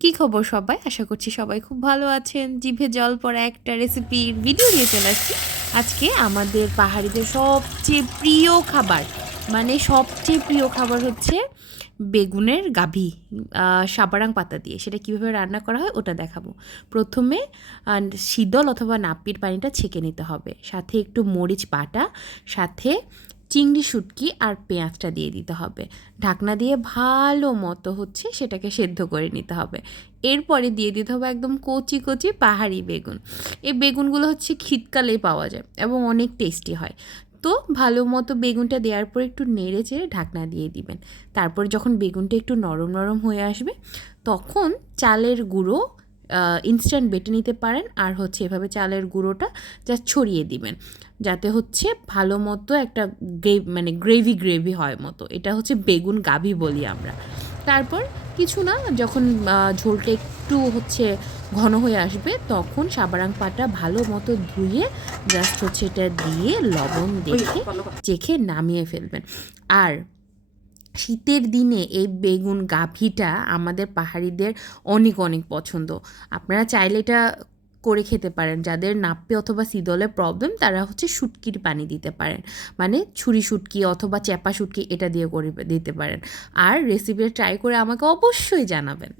কি খবর সবাই? আশা করছি সবাই খুব ভালো আছেন। জিভে জল পড়া একটা রেসিপির ভিডিও নিয়ে চলে আসছি। আজকে আমাদের পাহাড়িদের সবচেয়ে প্রিয় খাবার, মানে সবচেয়ে প্রিয় খাবার হচ্ছে বেগুনের গাভি, সাবারাং পাতা দিয়ে। সেটা কীভাবে রান্না করা হয় ওটা দেখাবো। প্রথমে শীতল অথবা নাপ্পির পানিটা ছেঁকে নিতে হবে, সাথে একটু মরিচ বাটা, সাথে চিংড়ি শুটকি আর পেঁয়াজটা দিয়ে দিতে হবে। ঢাকনা দিয়ে ভালো মতো সেটাকে সেদ্ধ করে নিতে হবে। এরপরে দিয়ে দিতে হবে একদম কচি কচি পাহাড়ি বেগুন। এই বেগুনগুলো শীতকালেই পাওয়া যায় এবং অনেক টেস্টি হয়। তো ভালো মতো বেগুনটা দেওয়ার পর একটু নেড়ে চেড়ে ঢাকনা দিয়ে দিবেন। তারপর যখন বেগুনটা একটু নরম নরম হয়ে আসবে, তখন চালের গুঁড়ো ইনস্ট্যান্ট বেটে নিতে পারেন। আর এভাবে চালের গুঁড়োটা জাস্ট ছড়িয়ে দিবেন, যাতে ভালো মতো একটা গ্রেভি গ্রেভি হয় মতো। এটা বেগুন গাভি বলি আমরা। তারপর কিছু না, যখন ঝোলটা একটু ঘন হয়ে আসবে, তখন সাবারাং পাতা ভালো মতো ধুয়ে জাস্ট এটা দিয়ে লবণ দেখে চেখে নামিয়ে ফেলবেন। আর শীতের দিনে এই বেগুন গাভিটা আমাদের পাহাড়িদের অনেক অনেক পছন্দ। আপনারা চাইলে এটা করে খেতে পারেন। যাদের নাপ্পি অথবা শীতলের প্রবলেম, তারা শুটকির পানি দিতে পারেন, মানে ছুরি শুটকি অথবা চ্যাপা শুটকি, এটা দিয়ে করে দিতে পারেন। আর রেসিপিটা ট্রাই করে আমাকে অবশ্যই জানাবেন।